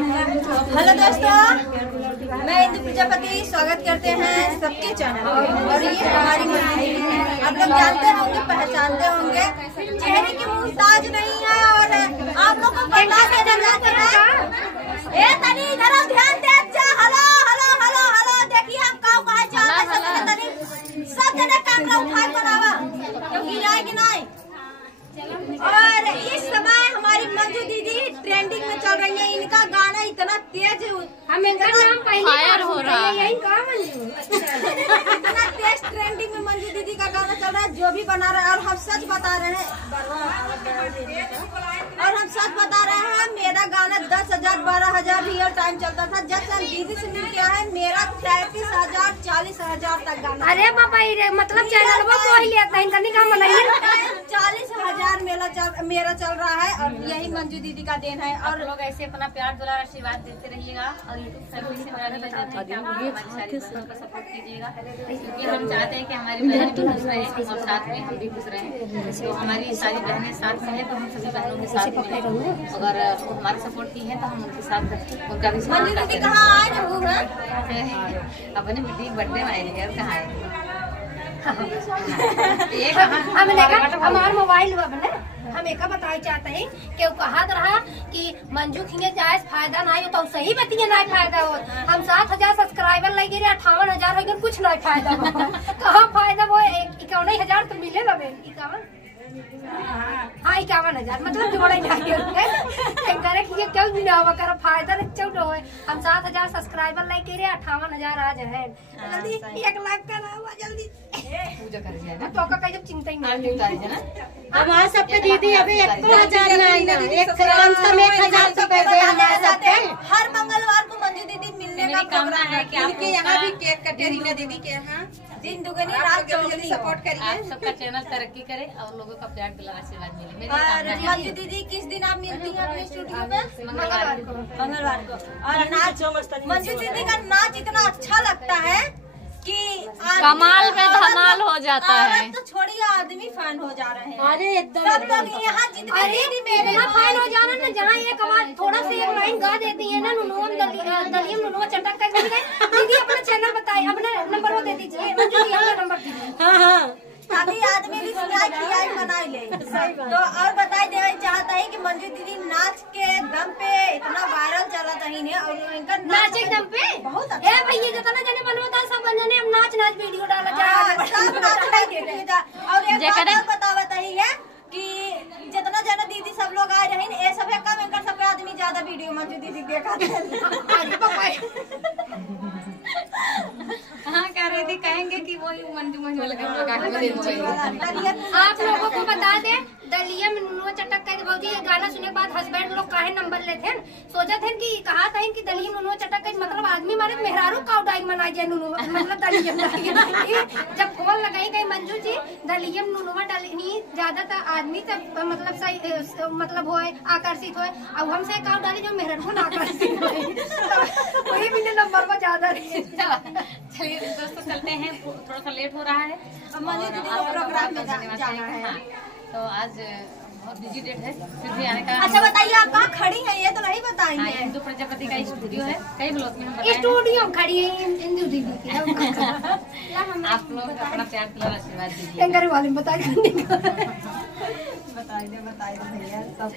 Hello दोस्तों, मैं इंदु प्रजापति स्वागत करते हैं सबके चैनल और ये हमारी मंदिर है। आप लोग जानते होंगे, पहचानते होंगे, चेहरे की मुहताज नहीं है और आप लोग को बता देना चाहते हैं। ए तनी इधर ध्यान दे। हेलो हेलो हेलो हेलो, देखिए हम काऊ कहा चाहते हैं। सब जने कैमरा उठाए बनावा क्योंकि जाए कि नहीं। और इस समय हमारी मंजू दीदी ट्रेंडिंग में चल रही है। इनका गाना इतना तेज, हम इनका नाम पहले हो रहा है, यही कहा मंजू। इतना तेज ट्रेंडिंग में मंजू दीदी का गाना चल रहा है, जो भी बना रहा है। और हम सच बता रहे हैं, मेरा गाना 10,000 12,000 रियल टाइम चलता था। जब से दीदी से मिल गया है, मेरा 33,000 40,000 तक गाना। अरे बाबा, मतलब चैनल वो तो ही आता है, इनका नहीं काम बनाइए। 40,000 मेरा चल रहा है और यही मंजू दीदी का देन है। और लोग ऐसे अपना प्यार दुलार आशीर्वाद देते रहिएगा और यूट्यूब फैमिली से बना सपोर्ट कीजिएगा, क्योंकि हम चाहते हैं कि हमारी बहनें भी खुश रहें और साथ में हम भी खुश रहें। तो हमारी सारी बहनें साथ में है तो हम सभी बहनों के साथ में, अगर हमारी सपोर्ट की है तो हम उनके साथ उनका भी मंजू दीदी कहाँ आए अपने बेटी बर्थडे में आएंगे। कहाँ है हमारे मोबाइल हम एक बताए चाहते हैं कि वो कहा रहा कि मंजू खिंगे जाए फायदा ना हो तो सही बतिए ना फायदा हो। हम 7,000 सब्सक्राइबर लगे रहे, 58,000 हो गए, कुछ नहीं फायदा हो। कहाँ फायदा वो 51,000 तो मिले ना। 51,000 मतलब जोड़े क्यों फायदा हो। हम 7,000 सब्सक्राइबर लेके रहे, 58,000 आज है। जल्दी 1 लाख का ना हुआ, जल्दी पूजा कर जाए तो का कहीं चिंता ही नहीं। हमारे सबके दीदी अभी 1,000 हर मंगलवार को मंजू दीदी मिलने का प्रोग्राम है। आपके यहाँ भी केक कटे रीना दीदी के यहाँ दिन दुगनी रात चौगुनी सपोर्ट करिए। आप सबका चैनल तरक्की करे और लोगों का प्यार दिला आशीर्वाद मिले। और मंजू दीदी किस दिन आप मिलती हैं अपने स्टूडियो में? मंगलवार को। और नाच मंजू दीदी का नाच इतना अच्छा लगता है कि कमाल में धमाल हो जाता है। तो छोड़िए, आदमी फैन हो जा रहे हैं। अरे एकदम सब लोग यहाँ जितने दीदी मेरे फैन हो जा रहे हैं। जहाँ एक आवाज थोड़ा सा एक लाइन गा देती है ना, दलियम नुनुआ चटक कर दीदी अपना चैनल बताए, अपना नंबर वो दे दीजिए। नंबर दीजिए अभी आदमी भी खिलाई बनाई ले। तो और बताई देना चाहता है कि मंजू दीदी नाच के दम पे इतना वायरल चला था और इनका नाच के दम पे बहुत अच्छा है भैया। जितना जने बनवाता सब जने हम नाच वीडियो डाला जाए। और एक बात बताइए कि जितना जना दीदी सब लोग आ रहे हैं, ये सब कम इनका सब आदमी ज्यादा वीडियो मंजू दीदी देखा। हाँ कह रही थी, कहेंगे कि वही मंजू लगा। आप लोगों को बता दे, दलिया में नुनुआ चटक कर भौजी ये गाना सुनने के बाद हस्बैंड लोग काहे नंबर लेते हैं, सोचा थे कि कहा था कि दलिया नुनुआ चटक कर मतलब आदमी मारे मेहरारू काउ डाई मनाई जाए नुनुआ मतलब दलिया। जब फोन लगाई गई मंजू जी दलिया में नुनुआ डाली, ज्यादातर आदमी तब मतलब सही मतलब हो आकर्षित हो, अब हमसे काउ डाली जो मेहरारू को आकर्षित हो, वही मेरे नंबर पर ज्यादा। चलिए दोस्तों चलते हैं, थोड़ा सा लेट हो रहा है। मंजू दीदी को प्रोग्राम में जाना है। तो आज बहुत बिजी डेट है, फिर भी आने का। अच्छा बताइए, आप कहाँ खड़ी हैं ये तो नहीं बताएंगे। इंदु प्रजापति का स्टूडियो है, कई ब्लॉक में हम स्टूडियो खड़ी है इंदु दीदी की। आप लोग अपना प्यार दिला आशीर्वाद दीजिए। वाले बताइए भैया सब।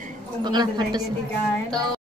तो